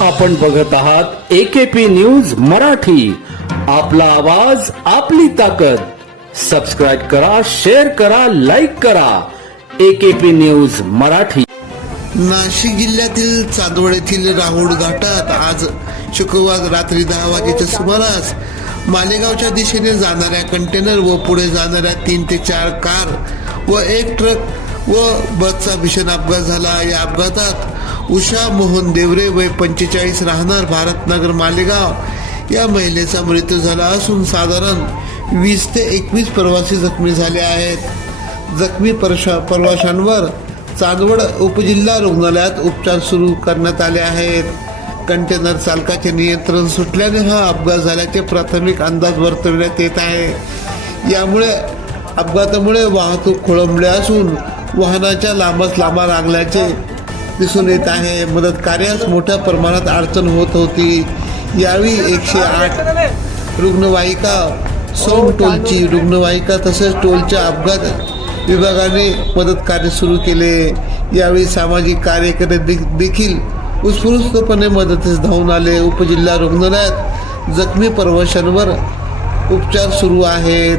आपण बघत आहात एकेपी न्यूज मराठी. आपला आवाज आपली ताकद. सबस्क्राईब करा शेअर करा लाईक करा. AKP news Marathi. नाशिक जिल्ह्यातील चांदवड येथील राहुल घाटात आज शुक्रवार रात्री दहा वाजेच्या सुमारास मालेगावच्या दिशेने जाणाऱ्या कंटेनर व पुढे जाणाऱ्या तीन ते चार कार व एक ट्रक व बसचा भीषण अपघात झाला. या अपघातात उषा मोहन देवरे वय पंचेचाळीस राहणार भारतनगर मालेगाव. या महिलेचा मृत्यू झाला असून साधारण वीस ते एकवीस प्रवासी जखमी झाले आहेत. जखमी परशा प्रवाशांवर चांदवड उपजिल्हा रुग्णालयात उपचार सुरू करण्यात आले आहेत. कंटेनर चालकाचे नियंत्रण सुटल्याने हा अपघात झाल्याचे प्राथमिक अंदाज वर्तविण्यात येत आहे. यामुळे अपघातामुळे वाहतूक खोळंबली असून वाहनाच्या लांबच लांबा लागल्याचे दिसून येत आहे. मदत कार्यास मोठ्या प्रमाणात अडचण होत होती. यावेळी एकशे आठ रुग्णवाहिका सोम टोलची रुग्णवाहिका तसेच टोलच्या अपघात विभागाने मदत कार्य सुरू केले. यावेळी सामाजिक कार्यकर्ते दे- देखील उत्स्फूर्तपणे मदतीस धावून आले. उपजिल्हा रुग्णालयात जखमी प्रवाशांवर उपचार सुरू आहेत.